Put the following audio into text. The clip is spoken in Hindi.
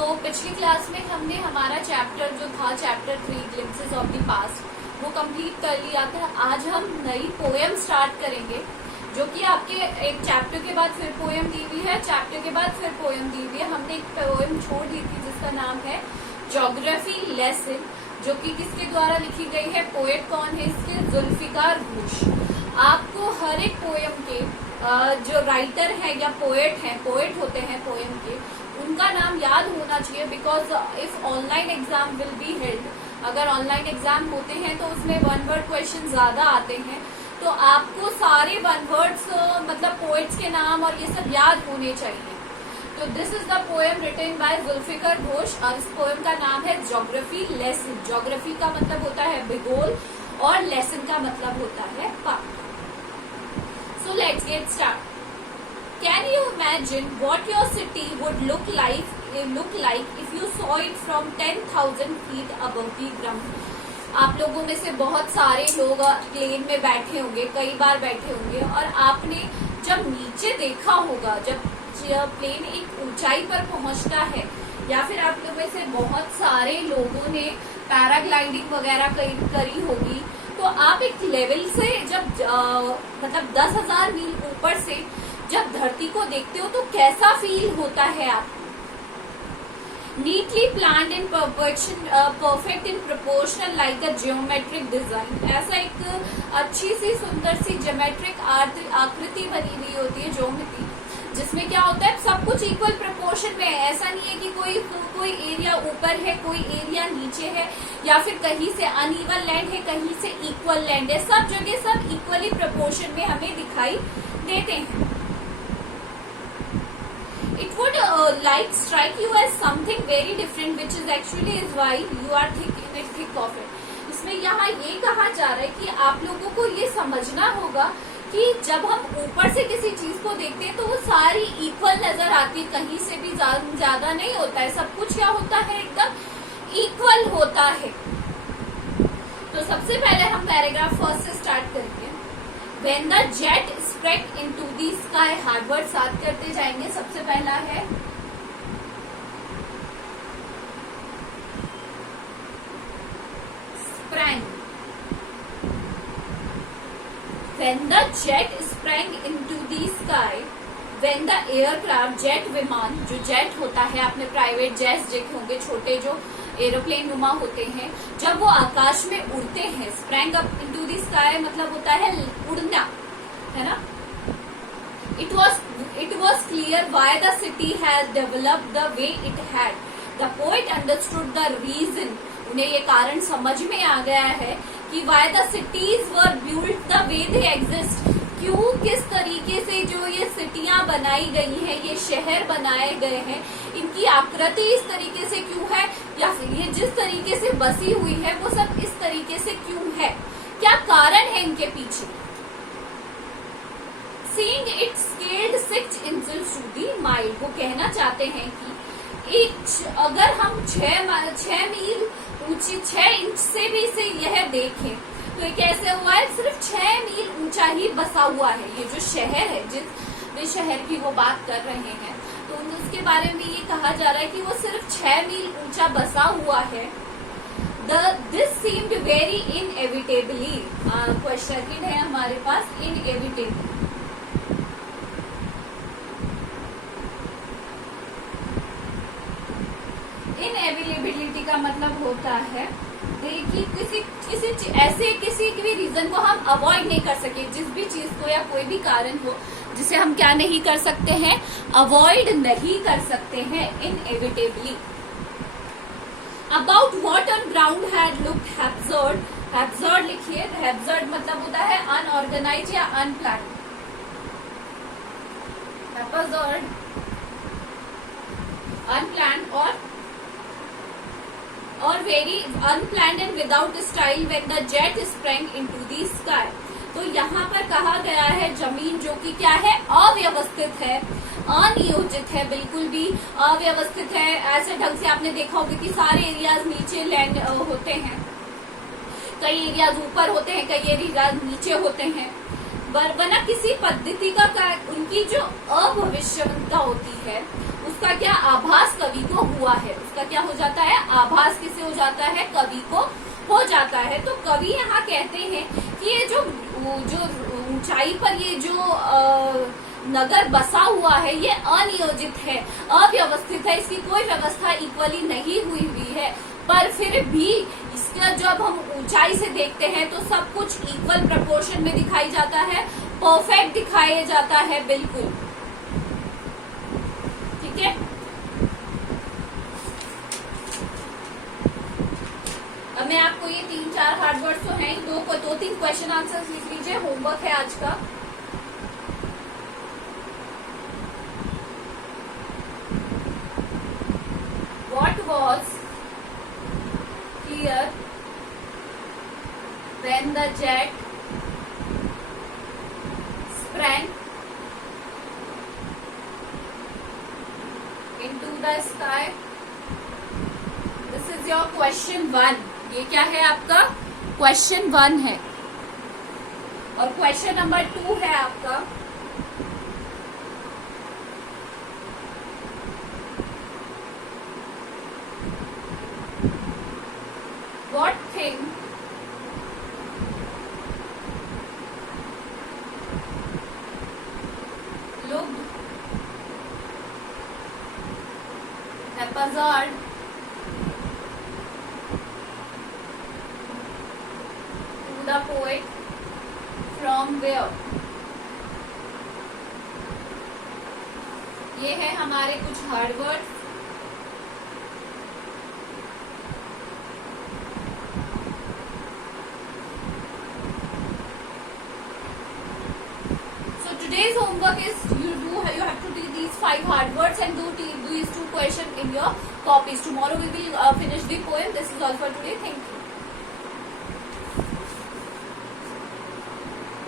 पिछली क्लास में हमने हमारा चैप्टर जो था chapter 3 glimpses of the past वो कंप्लीट कर लिया था। आज हम नई पोएम स्टार्ट करेंगे जो कि आपके एक चैप्टर के बाद फिर पोएम दी हुई है, चैप्टर के बाद फिर पोएम दी हुई है। हमने एक पोएम छोड़ दी थी जिसका नाम है ज्योग्राफी लेसन, जो कि किसके द्वारा लिखी गई है, पोएट कौन है इसके, जुल्फिकार घोष। आपको हर एक पोएम के जो राइटर है या पोएट होते हैं पोएम के, उनका नाम याद होना चाहिए। Because if online exam will be held, अगर ऑनलाइन एग्जाम होते हैं तो उसमें वन वर्ड क्वेश्चन ज्यादा आते हैं, तो आपको सारे वन वर्ड्स मतलब पोएट्स के नाम और ये सब याद होने चाहिए। तो this is the poem written by Zulfikar Ghosh और इस पोएम का नाम है ज्योग्राफी लेसन। ज्योग्राफी का मतलब होता है भूगोल और लेसन का मतलब होता है पाठ। So let's get started. Can you imagine what your city would look like if you saw it from 10,000 feet above the ground? आप लोगों में से बहुत सारे लोग प्लेन में बैठे होंगे, कई बार बैठे होंगे, और आपने जब नीचे देखा होगा, जब प्लेन एक ऊंचाई पर पहुंचता है, या फिर आप लोगों में से बहुत सारे लोगों ने पैराग्लाइडिंग वगैरह करी होगी, तो आप एक लेवल से जब मतलब 10,000 मील ऊपर से जब धरती को देखते हो तो कैसा फील होता है आपको। Neatly planned in perfect in proportional like a geometric design, ऐसा एक अच्छी सी सुंदर सी ज्योमेट्रिक आकृति बनी हुई होती है ज्योमेट्री, जिसमें क्या होता है सब कुछ इक्वल प्रोपोर्शन में है। ऐसा नहीं है कि कोई एरिया ऊपर है, कोई एरिया नीचे है, या फिर कहीं से अनइवन लैंड है, कहीं से इक्वल लैंड है। सब जगह सब इक्वली प्रोपोर्शन में हमें दिखाई देते हैं। It would like strike you as something very different, which is actually is why you are thick of it. इसमें यहाँ ये कहा जा रहा है कि आप लोगों को ये समझना होगा कि जब हम ऊपर से किसी चीज को देखते हैं तो वो सारी इक्वल नजर आती है, कहीं से भी ज्यादा नहीं होता है, सब कुछ क्या होता है, एकदम इक्वल होता है। तो सबसे पहले हम पैराग्राफ फर्स्ट से स्टार्ट करेंगे। When the jet sprang into the sky, hard word साथ करते जाएंगे। सबसे पहला है sprang। When the jet sprang into the sky, when the aircraft, jet विमान, जो जेट होता है, आपने प्राइवेट जेट्स देखे होंगे, छोटे जो एरोप्लेन नुमा होते हैं, जब वो आकाश में उड़ते हैं, sprang up into the sky मतलब होता है उड़ना, है ना। It was clear why the city had developed the way it had. The poet understood the reason. उन्हें ये कारण समझ में आ गया है कि why the cities were built the way they exist. क्यों, किस तरीके से जो ये सिटियां बनाई गई हैं, ये शहर बनाए गए हैं, इनकी आकृति इस तरीके से क्यों है, या फिर ये जिस तरीके से बसी हुई है वो सब इस तरीके से क्यों है, क्या कारण है इनके पीछे। Seeing it scaled 6 inches to the mile, वो कहना चाहते हैं कि अगर हम 6 मील ऊंची 6 इंच से भी से यह देखें तो ये कैसे हुआ है, सिर्फ 6 मील ऊंचा ही बसा हुआ है। ये जो शहर है, जिस शहर की वो बात कर रहे हैं, तो उसके बारे में ये कहा जा रहा है कि वो सिर्फ 6 मील ऊंचा बसा हुआ है। This seemed very inevitably, question है हमारे पास, inevitably। इनएविटेबिलिटी का मतलब होता है कि किसी भी रीजन को हम अवॉइड नहीं कर सके, जिस भी चीज को या कोई भी कारण हो जिसे हम क्या नहीं कर सकते हैं, अवॉइड नहीं कर सकते हैं, inevitably. About what on ground had looked haphazard, haphazard लिखिए, हैब्सर्ड मतलब होता है अनऑर्गेनाइज या अनप्लान। हैब्सर्ड अनप्लान और very unplanned and without style when the jet sprang into the sky. तो यहाँ पर कहा गया है जमीन जो कि क्या है, अव्यवस्थित है, अनियोजित है, बिल्कुल भी अव्यवस्थित है। ऐसे ढंग से आपने देखा होगा कि सारे एरियाज नीचे लैंड होते हैं, कई एरियाज ऊपर होते हैं, कई एरियाज नीचे होते हैं। वरना किसी पद्धति का उनकी जो अभविष्यवक्ता होती है उसका क्या आभास कवि को हुआ है, उसका क्या हो जाता है, आभास किसे हो जाता है, कवि को हो जाता है। तो कवि यहाँ कहते हैं कि ये जो ऊंचाई पर ये जो नगर बसा हुआ है ये अनियोजित है, अव्यवस्थित है, इसकी कोई व्यवस्था इक्वली नहीं हुई है, पर फिर भी इसका जब हम ऊंचाई से देखते हैं तो सब कुछ इक्वल प्रपोर्शन में दिखाई जाता है, परफेक्ट दिखाया जाता है, बिल्कुल ठीक है। अब मैं आपको ये 3-4 हार्ड वर्ड्स तो हैं, 2-3 क्वेश्चन आंसर्स लिख लीजिए, होमवर्क है आज का। What was clear when the jet sprang into the sky? This is your question 1. ये क्या है आपका, क्वेश्चन 1 है। और क्वेश्चन नंबर 2 है आपका, what thing looked haphazard to the poet from where? ये है हमारे कुछ hard words. Today's homework is you have to do these 5 hard words and do these 2 questions in your copies. Tomorrow we will finish the poem. This is all for today. Thank you.